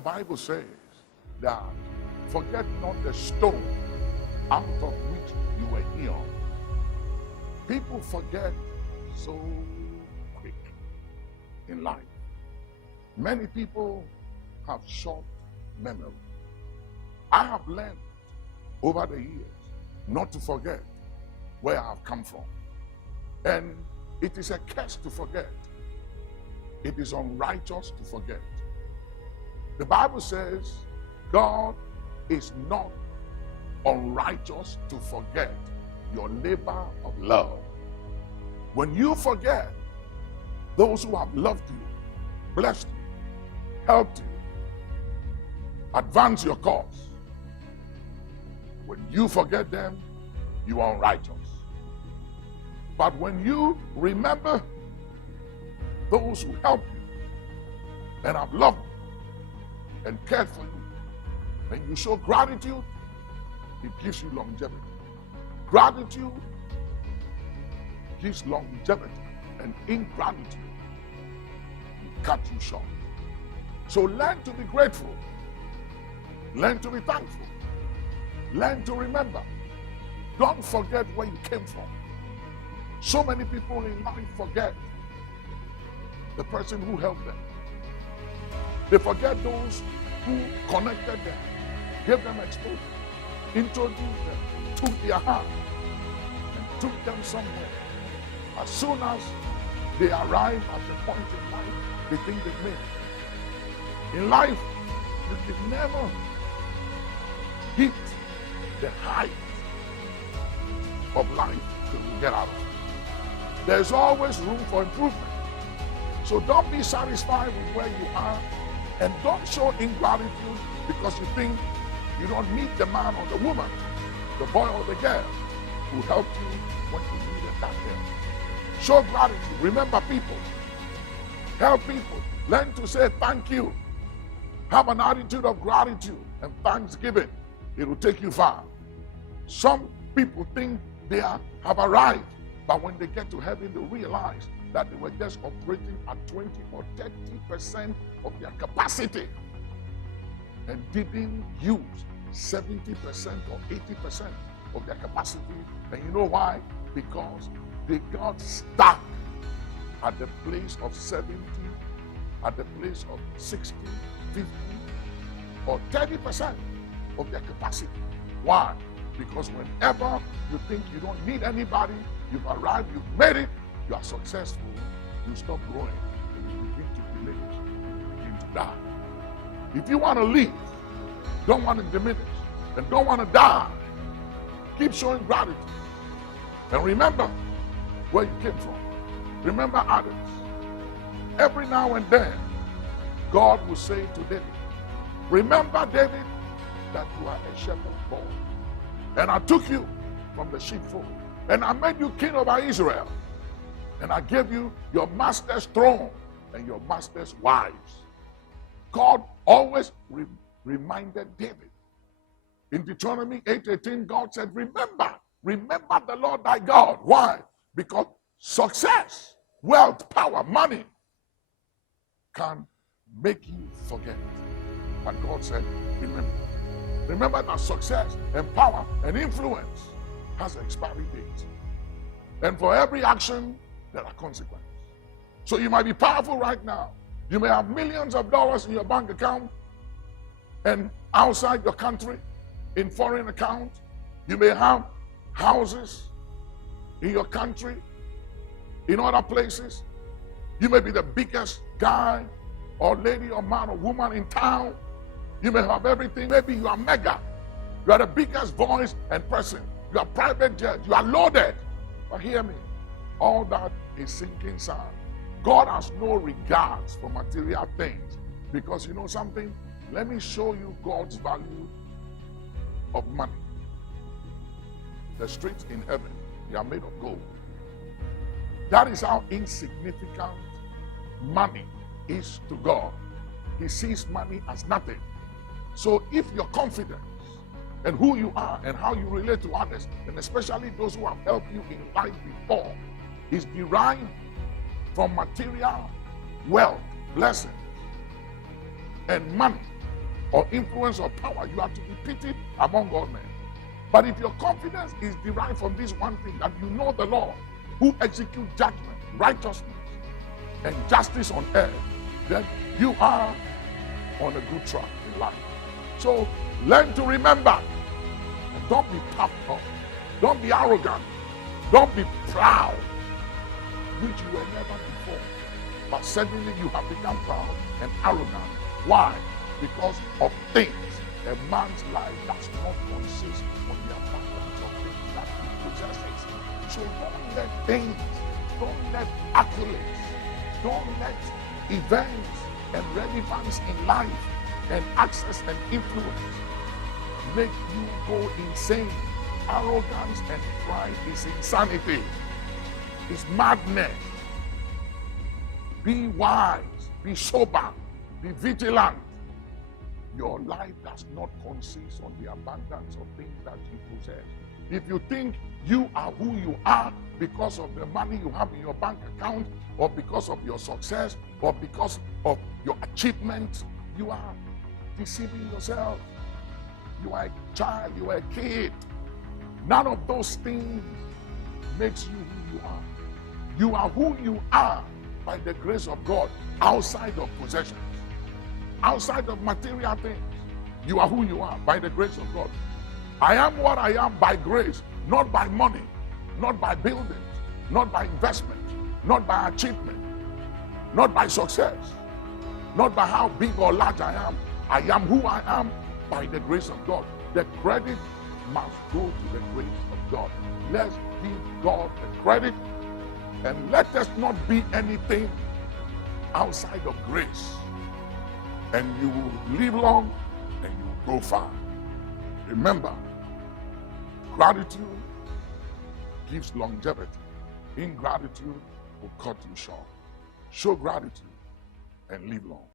Bible says that forget not the stone out of which you were hewn. People forget so quick in life. Many people have short memory. I have learned over the years not to forget where I have come from. And it is a curse to forget. It is unrighteous to forget. The Bible says God is not unrighteous to forget your labor of love. When you forget those who have loved you, blessed you, helped you, advance your cause, when you forget them, you are unrighteous. But when you remember those who helped you and have loved you and cared for you, and you show gratitude, it gives you longevity. Gratitude gives longevity, and ingratitude will cut you short. So learn to be grateful. Learn to be thankful. Learn to remember. Don't forget where you came from. So many people in life forget the person who helped them. They forget those who connected them, gave them exposure, introduced them, took their hand, and took them somewhere. As soon as they arrive at the point in life, they think they've made it. In life, you can never hit the height of life till you get out of it. There's always room for improvement. So don't be satisfied with where you are, and don't show ingratitude because you think you don't meet the man or the woman, the boy or the girl who helped you when you needed that help. Show gratitude. Remember people. Help people. Learn to say thank you. Have an attitude of gratitude and thanksgiving. It will take you far. Some people think they have arrived, but when they get to heaven, they realize that they were just operating at 20 or 30% of their capacity and didn't use 70% or 80% of their capacity. And you know why? Because they got stuck at the place of 70, at the place of 60, 50, or 30% of their capacity. Why? Because whenever you think you don't need anybody, you've arrived, you've made it, you are successful, you stop growing, and you begin to diminish, you begin to die. If you want to live, don't want to diminish, and don't want to die, keep showing gratitude. And remember where you came from. Remember others. Every now and then, God will say to David, remember, David, that you are a shepherd boy. And I took you from the sheepfold, and I made you king over Israel. And I gave you your master's throne and your master's wives. God always reminded David. In Deuteronomy 8:18, God said, remember the Lord thy God. Why? Because success, wealth, power, money can make you forget. But God said, remember. Remember that success and power and influence has an expiry date. And for every action, there are consequences. So you might be powerful right now. You may have millions of dollars in your bank account and outside your country, in foreign account. You may have houses in your country, in other places. You may be the biggest guy or lady or man or woman in town. You may have everything. Maybe you are mega. You are the biggest voice and person. You are private jet. You are loaded. But hear me. All that is sinking sand. God has no regards for material things. Because you know something? Let me show you God's value of money. The streets in heaven, they are made of gold. That is how insignificant money is to God. He sees money as nothing. So if your confidence and who you are and how you relate to others, and especially those who have helped you in life before, is derived from material wealth, blessings, and money, or influence or power, you are to be pitied among all men. But if your confidence is derived from this one thing, that you know the Lord, who executes judgment, righteousness, and justice on earth, then you are on a good track in life. So learn to remember, and don't be puffed up, don't be arrogant, don't be proud, which you were never before. But suddenly you have become proud and arrogant. Why? Because of things. A man's life does not consist on the abundance of things that he possesses. So don't let things, don't let accolades, don't let events and relevance in life and access and influence make you go insane. Arrogance and pride is insanity. It's madness. Be wise, be sober, be vigilant. Your life does not consist on the abundance of things that you possess. If you think you are who you are because of the money you have in your bank account, or because of your success, or because of your achievements, you are deceiving yourself. You are a child, you are a kid. None of those things makes you who you are. You are who you are by the grace of God, outside of possessions, outside of material things. You are who you are by the grace of God. I am what I am by grace, not by money, not by buildings, not by investment, not by achievement, not by success, not by how big or large I am. I am who I am by the grace of God. The credit must go to the grace of God. Let's give God the credit, and let us not be anything outside of grace. And you will live long and you will go far. Remember, gratitude gives longevity. Ingratitude will cut you short. Show gratitude and live long.